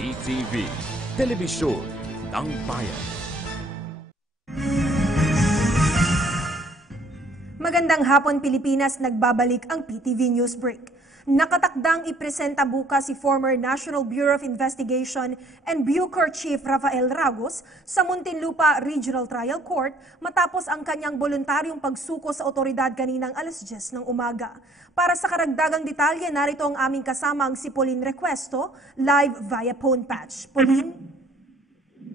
PTV, Telebisyon ng Bayan. Magandang hapon Pilipinas, nagbabalik ang PTV News Break. Nakatakdang ipresenta bukas si former National Bureau of Investigation and Bucor Chief Rafael Ragos sa Muntinlupa Regional Trial Court matapos ang kanyang voluntaryong pagsuko sa otoridad kaninang alas 10 ng umaga. Para sa karagdagang detalye, narito ang aming kasamang si Pauline Requesto, live via phone patch. Pauline?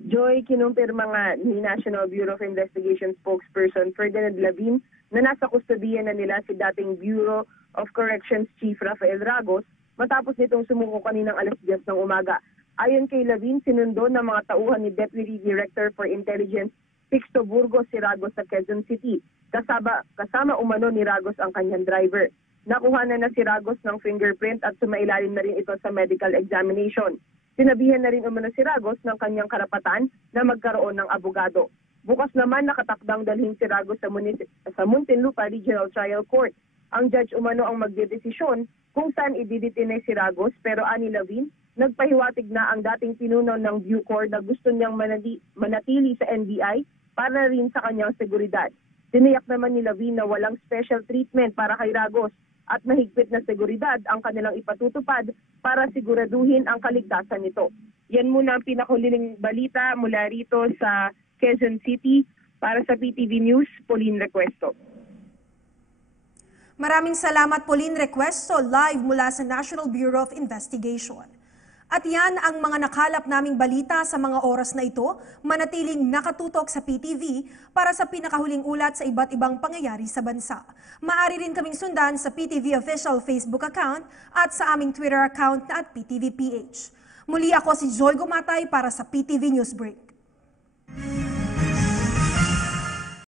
Joy, kinumpirma nga ni National Bureau of Investigation spokesperson Ferdinand Lavin na nasa kustodiya na nila si dating Bureau of Corrections Chief Rafael Ragos matapos nitong sumuko kaninang alas 10 ng umaga. Ayon kay Lavin, sinundo ng mga tauhan ni Deputy Director for Intelligence Sixto Burgos si Ragos sa Quezon City. Kasama umano ni Ragos ang kanyang driver. Nakuha na si Ragos ng fingerprint at sumailalim na rin ito sa medical examination. Sinabihan na rin umano si Ragos ng kanyang karapatan na magkaroon ng abogado. Bukas naman nakatakdang dalhin si Ragos sa Muntinlupa Regional Trial Court. Ang judge umano ang magdedesisyon kung saan ididetine si Ragos, pero ani Lavin, nagpahiwatig na ang dating pinuno ng Bucor na gusto niyang manatili sa NBI para rin sa kanyang seguridad. Tiniyak naman ni Lavin na walang special treatment para kay Ragos at mahigpit na seguridad ang kanilang ipatutupad para siguraduhin ang kaligtasan nito. Yan muna ang pinakuliling balita mula rito sa Quezon City. Para sa PTV News, Pauline Requesto. Maraming salamat Pauline Requesto, live mula sa National Bureau of Investigation. At yan ang mga nakalap naming balita sa mga oras na ito, manatiling nakatutok sa PTV para sa pinakahuling ulat sa iba't ibang pangyayari sa bansa. Maaari rin kaming sundan sa PTV official Facebook account at sa aming Twitter account na @PTVPH. Muli ako si Joy Gumatay para sa PTV Newsbreak.